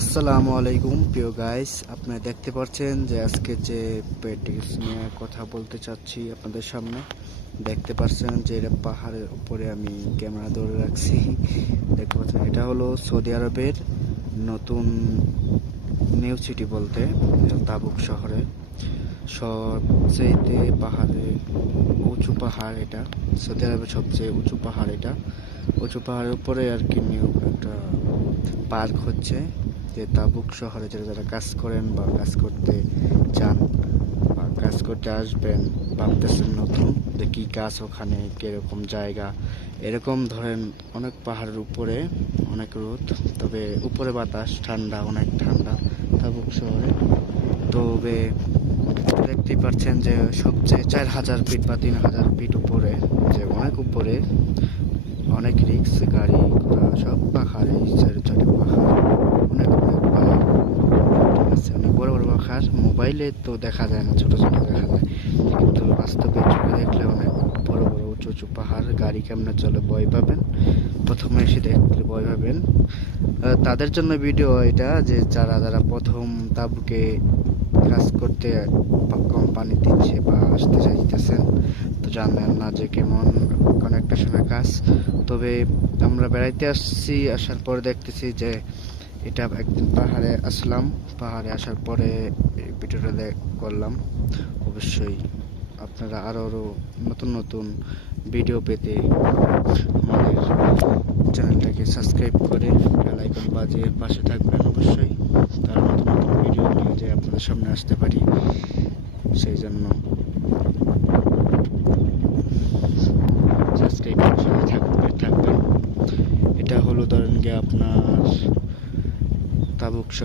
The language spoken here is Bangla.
আসসালামু আলাইকুম, প্রিয় গাইস আপনারা দেখতে পাচ্ছেন যে আজকে যে প্র্যাকটিস নিয়ে কথা বলতে চাচ্ছি আপনাদের সামনে। দেখতে পাচ্ছেন যে এটা পাহাড়ের উপরে আমি ক্যামেরা ধরে রাখছি। দেখতে পাচ্ছেন, এটা হলো সৌদি আরবের নতুন নিউ সিটি বলতে তাবুক শহরে। সবচেয়েতে পাহাড়ে উঁচু পাহাড় এটা, সৌদি আরবের সবচেয়ে উঁচু পাহাড় এটা। উঁচু পাহাড়ের উপরে আর কি নিউ একটা পার্ক হচ্ছে, যে তাবুক শহরে যারা যারা কাজ করেন বা কাজ করতে চান বা কাজ করতে আসবেন, ভাবতেছেন নতুন যে কী কাজ ওখানে, কীরকম জায়গা। এরকম ধরেন অনেক পাহাড়ের উপরে অনেক রোদ, তবে উপরে বাতাস, ঠান্ডা, অনেক ঠান্ডা তাবুক শহরে। তবে দেখতেই পাচ্ছেন যে সবচেয়ে চার হাজার ফিট বা তিন হাজার ফিট উপরে, যে অনেক উপরে অনেক রিক্স, গাড়ি, ঘোড়া সব পাহাড়ে চারি চারি পাহাড় অনেক অনেক ঠিক আছে, অনেক বড় বড় পাহাড় মোবাইলে তো দেখা যায় না, ছোট ছোট দেখা যায়। কিন্তু বাস্তবে চোখে দেখলে অনেক বড় বড়, উঁচু উঁচু পাহাড় গাড়ি কেমনে চলে, ভয় পাবেন? প্রথমে এসে দেখলে ভয় পাবেন। তাদের জন্য ভিডিও এটা যে যারা যারা প্রথম তাবুকে কাজ করতে কোম্পানি দিচ্ছে বা আসতে চাইতেছেন, তো জানেন না যে কেমন কানেকটেশনের কাজ। তবে আমরা বেড়াইতে আসছি, আসার পরে দেখতেছি যে এটা একদিন পাহাড়ে আসলাম। পাহাড়ে আসার পরে ভিডিওটা করলাম। অবশ্যই আপনারা আরও আরও নতুন নতুন ভিডিও পেতে আমাদের চ্যানেলটাকে সাবস্ক্রাইব করে বেল বাজিয়ে পাশে থাকবেন অবশ্যই তার নতুন নতুন ভিডিও নিয়ে যে আপনাদের সামনে আসতে পারি। সেই জন্য থাকবে থাকবেন এটা হলো ধরেন গিয়ে আপনার তাবুক শহর।